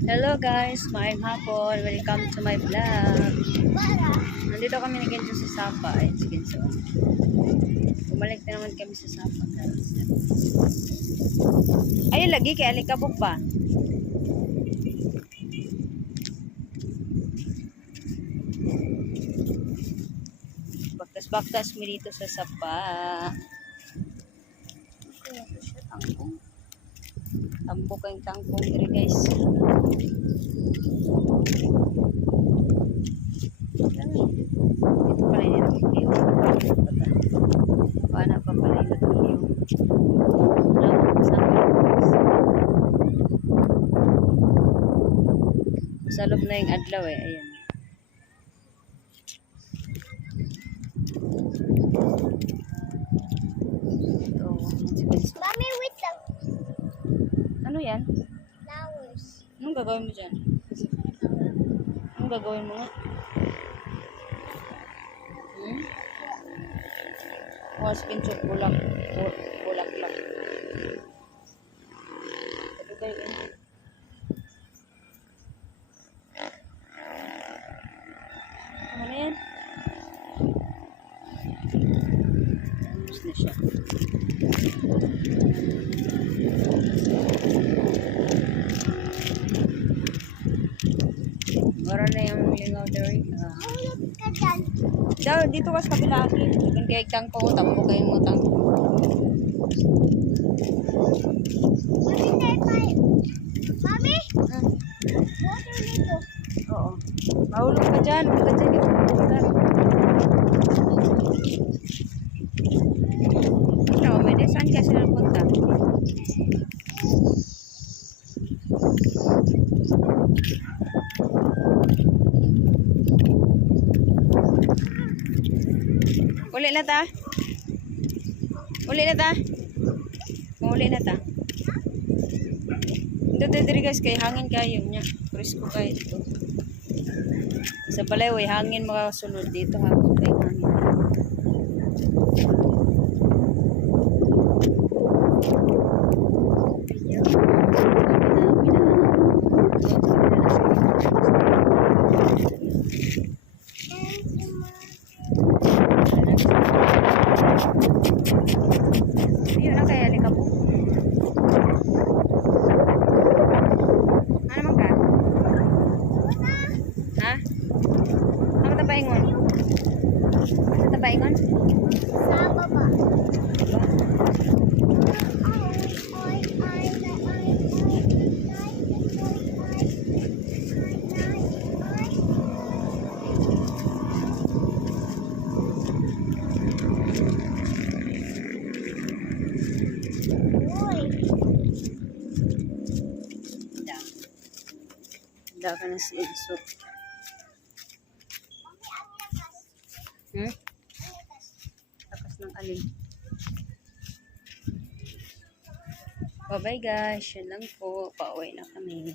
Hello guys, maayong hapon. Welcome to my vlog. Nandito kami na Ginso sa Sapa. Ayun si Ginso. Bumalik na naman kami sa Sapa guys. Ayun lagi kay alikabok ba? Baktas-baktas mi dito sa Sapa. Tambo kayong tangkong diri guys. Ito pala yun ang view. Paano pa pala yun ang view. Sa loob na yung adlaw eh. Ayan. Mami, wait lang. Ano yan? Flowers. Anong gagawin mo dyan? Anong gagawin mo nga? Was pinchot bulaklak. Ito kayo ganyan. Ano na yan? Tapos na siya. Wala na yung lingaw dari. Hulog ka dyan. Dito ka sa kabila akin. Kung kaya tangko, tampo kayo mo tangko. Mami, Mami? Water dito. Oo. Mahulog ka dyan. Huwag ka dyan. No, may saan ka sila punta? Uli na ta. Uli na ta. Uli na ta. Dito diri guys kay hangin kayo nya. Presko kayo dito. Sa balay way hangin makasunod dito ha. Kay hangin. Yun na kaya lika po. Ano man ka? Ha? Ano tapaingon? Ano tapaingon? Sa baba. Handa ka na si Enzo. Takas ng alin. Bye bye guys. Yan lang po. Pauwi na kami.